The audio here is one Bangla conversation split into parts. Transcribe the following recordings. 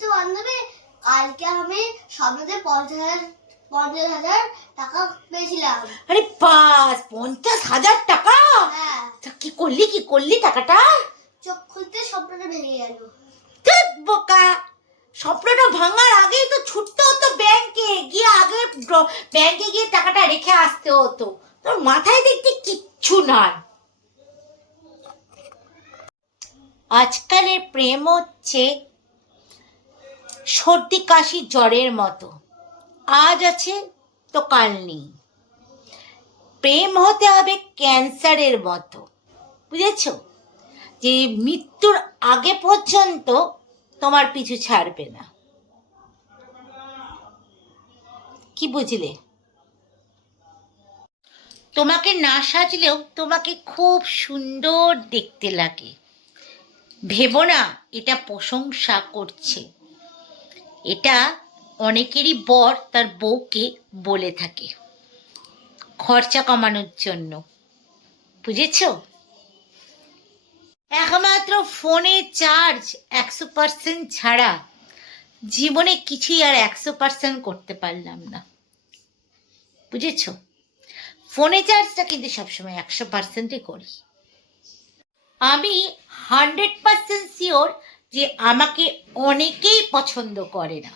তো বান্ধবী কালকে আমি স্বপ্নতে পঞ্চাশ হাজার পঞ্চাশ হাজার টাকা পেয়েছিলাম। আরে বাস পঞ্চাশ হাজার টাকা? হ্যাঁ। তা কি করলি কি করলি টাকাটা? চোখ খুলতে স্বপ্নটা ভেঙে গেল। বোকা! স্বপ্নটা ভাঙার আগেই তো ছুটতে হতো ব্যাংকে গিয়ে আগে ব্যাংকে গিয়ে টাকাটা রেখে আসতে হতো। তোর মাথায় দেখতে কিচ্ছু নয় আজকালের প্রেম হচ্ছে সর্দি কাশি জ্বরের মতো। আজ আছে তো কাল নেই। প্রেম হতে হবে ক্যান্সারের মতো। বুঝেছ? যে মৃত্যুর আগে পর্যন্ত তোমার পিছু ছাড়বে না। কি বুঝলে? তোমাকে না সাজলেও তোমাকে খুব সুন্দর দেখতে লাগে। ভেবো না, এটা প্রশংসা করছে। এটা অনেকেরই বর তার বউকে বলে থাকে। খরচা কমানোর জন্য। বুঝেছ? একমাত্র ফোনে চার্জ একশো পার্সেন্ট ছাড়া জীবনে কিছুই আর একশো পার্সেন্ট করতে পারলাম না। বুঝেছ? ফোনে চার্জটা কিন্তু সবসময় একশো পার্সেন্টই করি। আমি হান্ড্রেড পার্সেন্ট শিওর যে আমাকে অনেকেই পছন্দ করে না।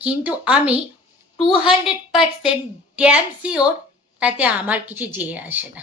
কিন্তু আমি two hundred percent damn sure তাতে আমার কিছু যেয়ে আসে না।